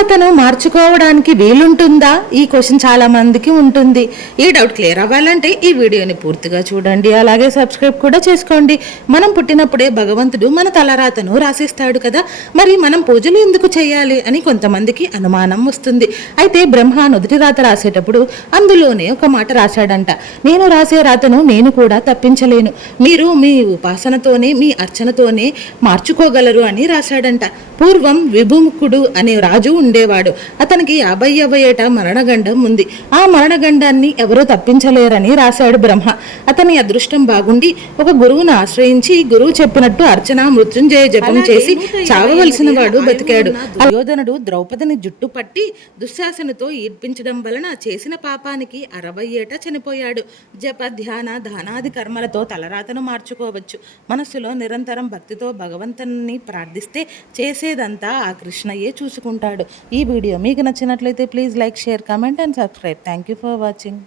అతను మార్చుకోవడానికి వీలుంటుందా? ఈ క్వశ్చన్ చాలా మందికి ఉంటుంది. ఈ డౌట్ క్లియర్ అవ్వాలంటే ఈ వీడియోని పూర్తిగా చూడండి. అలాగే సబ్స్క్రైబ్ కూడా చేసుకోండి. మనం పుట్టినప్పుడే భగవంతుడు మన తలరాతను రాసిస్తాడు కదా. మరి మనం పూజలు ఎందుకు చేయాలి అని కొంతమందికి అనుమానం వస్తుంది. అయితే బ్రహ్మ నుదుటి రాత రాసేటప్పుడు అందులోనే ఒక మాట రాశాడంట. నేను రాసే రాతను నేను కూడా తప్పించలేను. మీరు మీ ఉపాసనతోనే మీ అర్చనతోనే మార్చుకోగలరు అని రాశాడంట. పూర్వం విభుముఖుడు అనే రాజు ఉండేవాడు. అతనికి యాభైవ ఏట మరణగండం ఉంది. ఆ మరణగండాన్ని ఎవరూ తప్పించలేరని రాశాడు బ్రహ్మ. అతని అదృష్టం బాగుండి ఒక గురువును ఆశ్రయించి గురువు చెప్పినట్టు అర్చన మృత్యుంజయ జపం చేసి చావవలసిన వాడు బతికాడు. యోధనుడు ద్రౌపదిని జుట్టు పట్టి దుశ్శాసనతో ఈడ్పించడం వలన చేసిన పాపానికి అరవై ఏట చనిపోయాడు. జప ధ్యాన దానాది కర్మలతో తలరాతను మార్చుకోవచ్చు. మనస్సులో నిరంతరం భక్తితో భగవంతుని ప్రార్థిస్తే చేసేదంతా ఆ కృష్ణయ్యే చూసుకుంటాడు. ఈ వీడియో మీకు నచ్చినట్లయితే please like share comment and subscribe. Thank you for watching